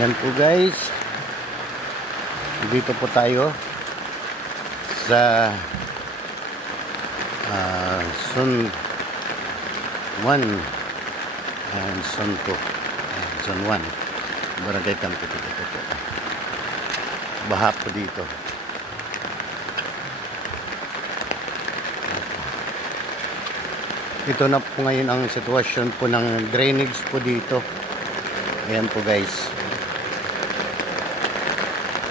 Yan po guys, dito po tayo sa Zone 1 and Zone 2, Zone 1 Barangay Kampito po. Baha po dito. Ito na po ngayon ang sitwasyon po ng drainage po dito. Ayan po guys,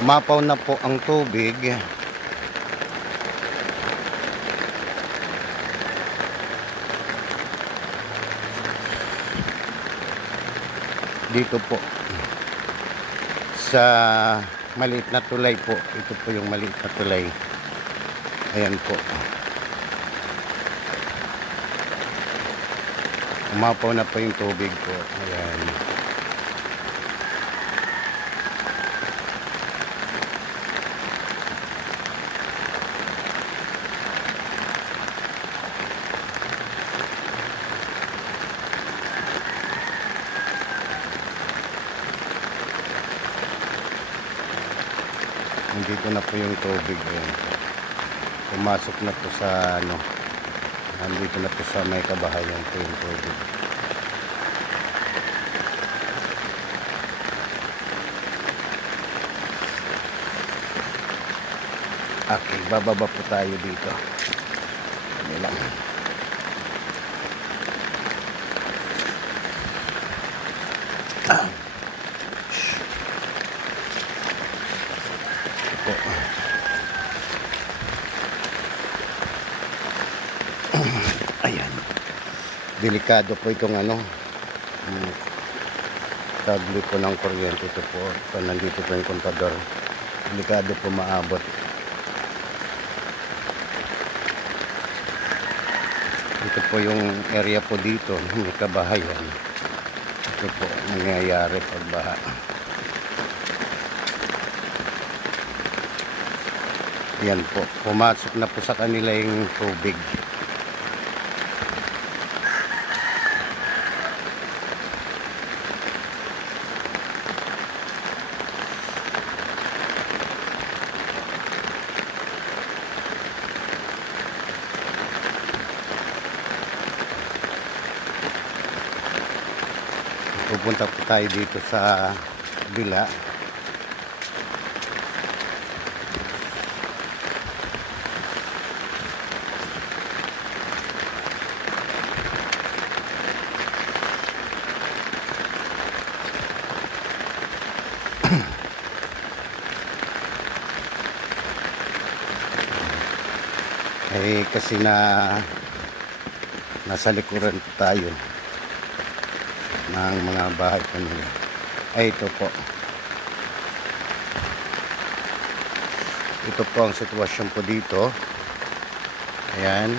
umapaw na po ang tubig. Dito po sa maliit na tulay po. Ito po yung maliit na tulay. Ayan po, umapaw na po yung tubig po. Ayan. Nandito na po yung tubig. Ayan. Pumasok na po sa nandito na po sa may kabahayan po yung tubig. Okay, bababa po tayo dito. Ano lang. Po. Ayan, delikado po itong table po ng kuryente. Ito po, nandito po yung kontador. Delikado po maabot. Ito po yung area po dito, may kabahayan. Ito po nangyayari pagbaha. Yan po, pumasok na po sa kanila yung tubig. Pupunta po tayo dito sa bila. Kasi nasa likuran tayo ng mga bahay po nila. Ito po, ito po ang sitwasyon po dito. Ayan,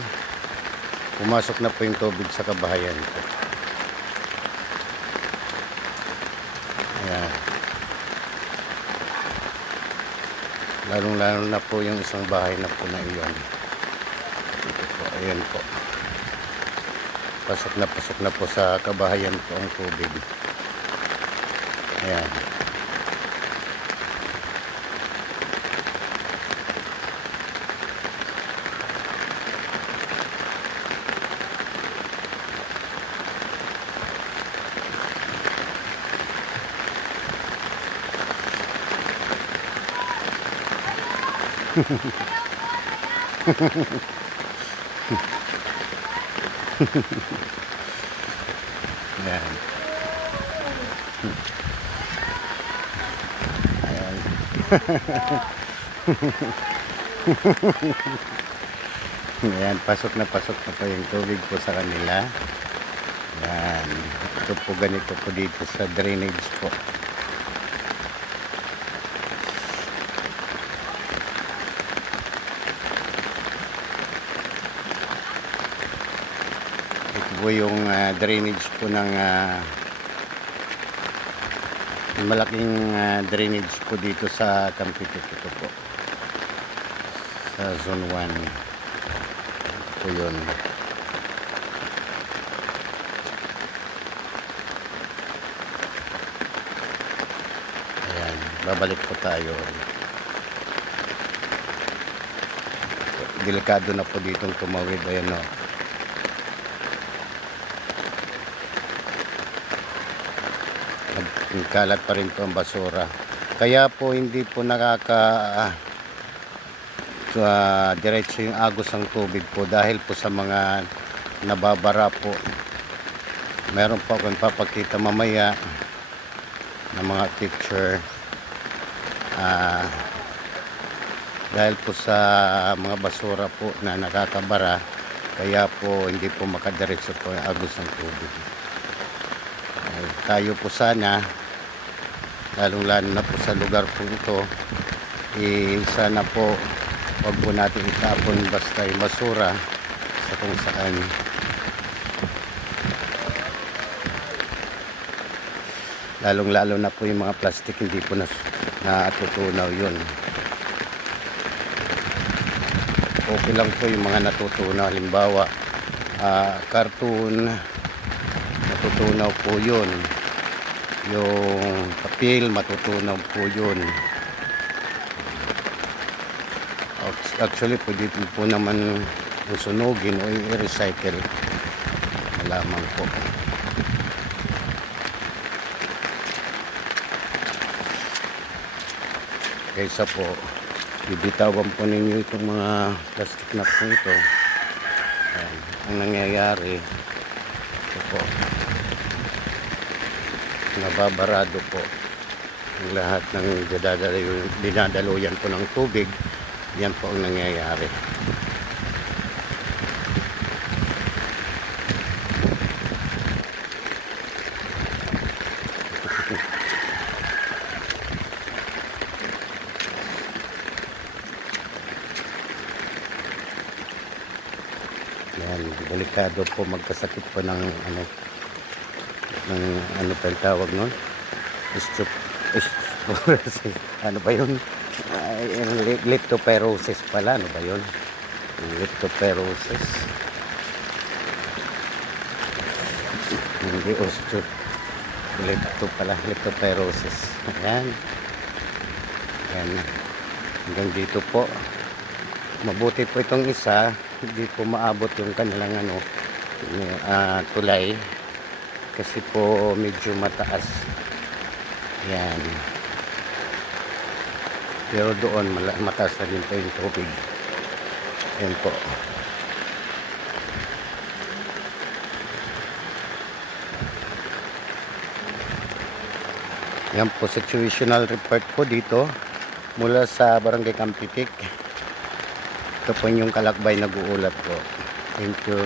pumasok na po yung tubig sa kabahayan po. Ayan, lalong-lalo na po yung isang bahay na po na iyon. Ito po, ayan po, pasok na po sa kabahayan po ang tubig. Ayan. Ayan. Ayan. Ayan, pasok na po yung tubig po sa kanila. Ayan. Ito po, ganito po dito sa drainage po. Ito po yung drainage po ng malaking drainage po dito sa Kampito. Ito po sa Zone 1 po yun. babalik po tayo. Delikado na po ditong tumawid. Ayan o. Nagkalat pa rin po ang basura. Kaya po hindi po diretso yung agos ng tubig po dahil po sa mga nababara po. Meron po akong papakita mamaya ng mga picture. Dahil po sa mga basura po na nakakabara, kaya po hindi po makadiretso po ang agos ng tubig. Tayo po sana, lalong-lalo na po sa lugar po ito, sana po wag po natin itapon basta yung basura sa kung saan. Lalong-lalo na po yung mga plastic, hindi po natutunaw yun. Okay lang po yung mga natutunaw, halimbawa cartoon, natutunaw po yun. Yung papel, matutunaw po yun. Actually pwede po naman usunugin o i-recycle, malamang po. Kaysa po bibitawan po ninyo itong mga plastic na po ito. Ayan. Ang nangyayari ito po, nababarado po ang lahat ng dinadaluyan po ng tubig. Yan po ang nangyayari. Yan, delikado po magkasakit po ng ano pa yung tawag nun? Ano ba yun? Leptospirosis pala. Ano ba yun? Leptospirosis. Hindi leptospirosis. Ayan. Ayan. Hanggang dito po. Mabuti po itong isa, hindi po maabot yung kanilang tulay kasi po medyo mataas. Yan. Pero doon mataas na din po yung tubig. Yan po. Yan po, situational report po dito mula sa Barangay Campitic. Ito po yung kalakbay nag-uulat po. Thank you.